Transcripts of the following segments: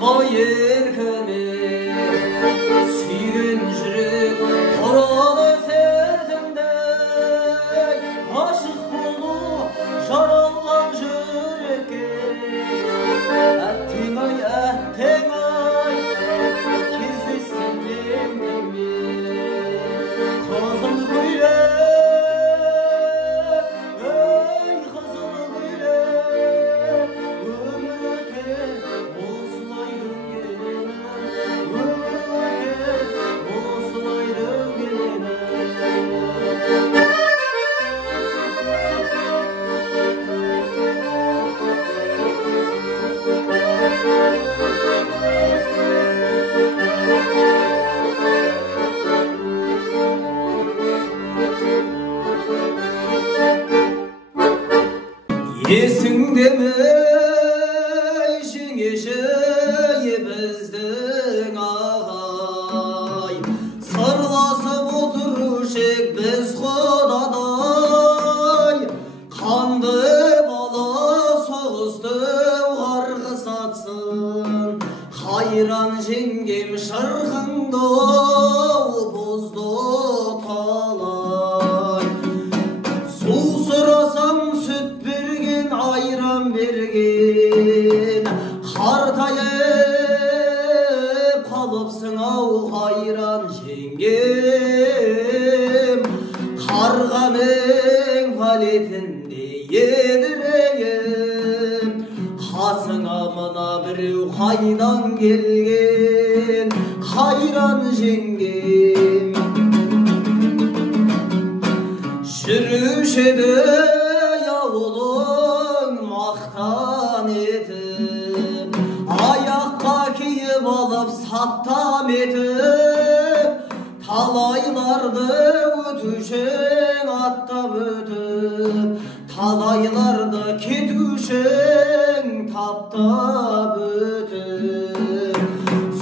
Kanımda yerkeme suyun жүрек Торалы сертімде Aşık болу жаралған жүрекке Әттең ай, әттең ай Кездессем мен Қызыл көйлек Ей қызыл көйлек Өмір өтер осылай дөңгеленіп Өмір өтер осылай дөңгеленіп Есіңде ме жеңеше біздің ағай сырласып отырушы ек біз құдадай қанды бала соғысты қарғыс атсын қайран жеңгем шырқыңды бұзды талай су сұрасам сүт берген айран берген қартайып қалыпсың ау қайран жеңгем қарғаның валетінде едірейіп қасыңа мына біреу қайдан келген қайран жеңгем жүруші еді ауылың мақтан етіп аяққа киіп алып саптам етіп талайларды өтушің аттап өтіп талайларды кетушің таптап өтіп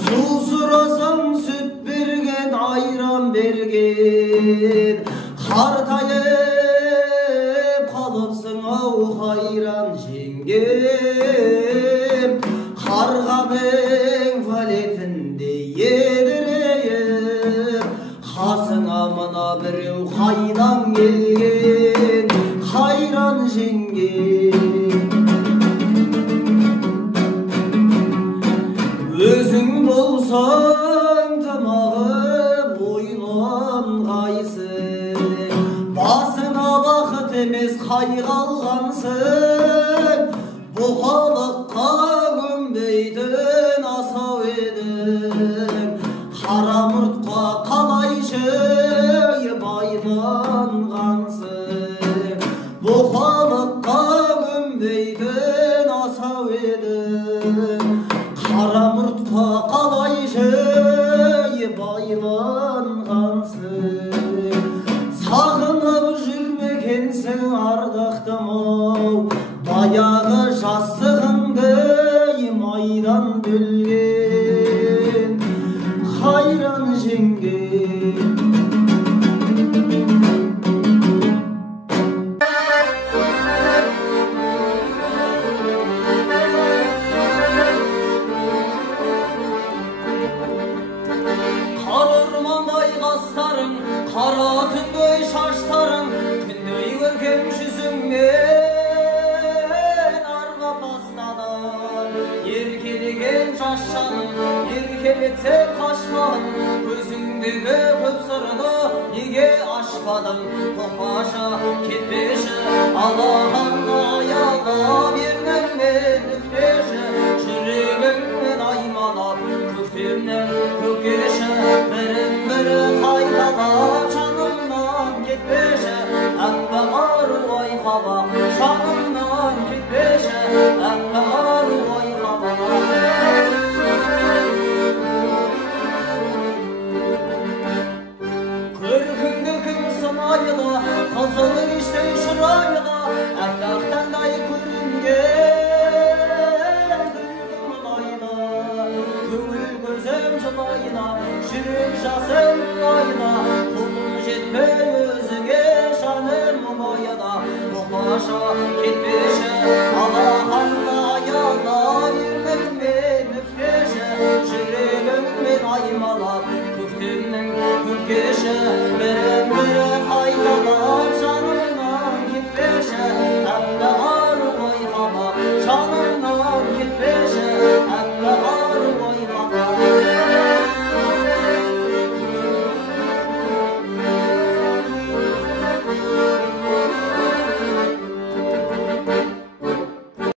су сұрасам сүт берген айран берген қартайып қалыпсың ау қайран жеңгем қарғаның валетінде едірейіп қасыңа мына біреу қайдан келген қайран жеңгем өзің болсаң тымағып ойланғайсың басыңа бақыт емес қайғы алғансың бұқалыққа көнбейтін асау едің қара мұртқа қалайшы байланғансың бұқалыққа көнбейтін асау едің қара мұртқа қалайшы байланғансың сағынып жүрмекенсің ардақтым-ау баяғы жастығыңды майдан бөлген қайран жеңгем қара түндей шаштарың күндей көркем жүзіңмен арбап тастадың еркелеген жас жаным еркелетсе қашпадың көзіңдегі көп сырды неге ашпадың тоқпашы кетпеші алаған аялап ерніңнен үптеші жүрегіңнен аймалап көктемнен көкеші бірін бірі қайталап жанымнан кетпеші әппақ ару айқаба жанымнан кетпеші әппақ ару айқаба көркіңді кім сынайды қызыл кештей шырайды әппақ таңдай еді